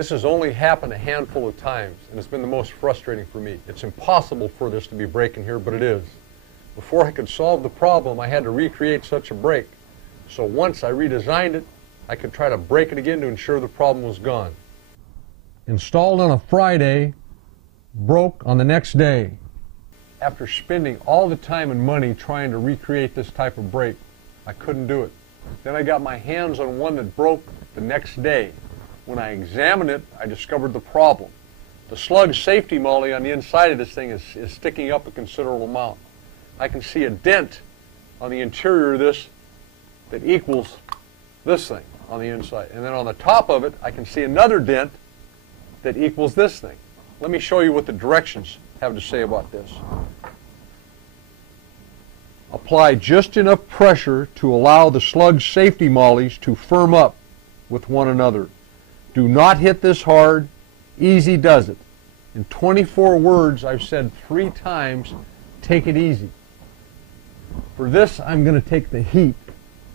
This has only happened a handful of times, and it's been the most frustrating for me. It's impossible for this to be breaking here, but it is. Before I could solve the problem, I had to recreate such a break. So once I redesigned it, I could try to break it again to ensure the problem was gone. Installed on a Friday, broke on the next day. After spending all the time and money trying to recreate this type of break, I couldn't do it. Then I got my hands on one that broke the next day. When I examined it, I discovered the problem. The slug safety molly on the inside of this thing is sticking up a considerable amount. I can see a dent on the interior of this that equals this thing on the inside. And then on the top of it, I can see another dent that equals this thing. Let me show you what the directions have to say about this. Apply just enough pressure to allow the slug safety mollies to firm up with one another. Do not hit this hard. Easy does it. In 24 words, I've said 3 times, take it easy. For this, I'm going to take the heat.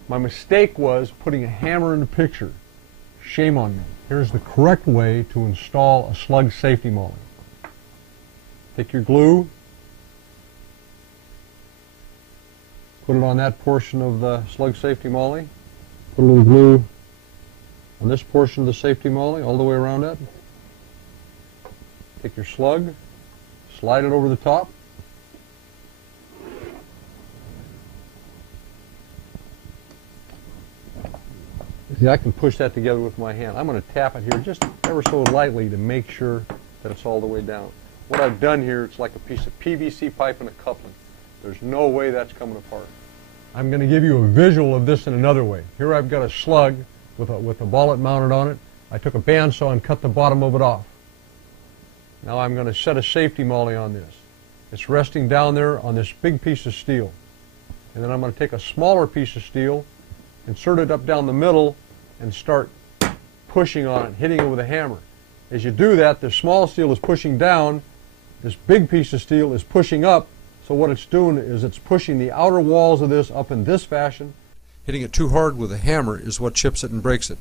My mistake was putting a hammer in the picture. Shame on me. Here's the correct way to install a slug safety molly. Take your glue, put it on that portion of the slug safety molly, put a little glue on this portion of the safety molly all the way around it. Take your slug, slide it over the top. See, I can push that together with my hand. I'm going to tap it here just ever so lightly to make sure that it's all the way down. What I've done here, it's like a piece of PVC pipe and a coupling. There's no way that's coming apart. I'm going to give you a visual of this in another way. Here I've got a slug with a bullet mounted on it. I took a bandsaw and cut the bottom of it off. Now I'm going to set a safety molly on this. It's resting down there on this big piece of steel. And then I'm going to take a smaller piece of steel, insert it up down the middle, and start pushing on it, hitting it with a hammer. As you do that, the small steel is pushing down, this big piece of steel is pushing up, so what it's doing is it's pushing the outer walls of this up in this fashion. Hitting it too hard with a hammer is what chips it and breaks it.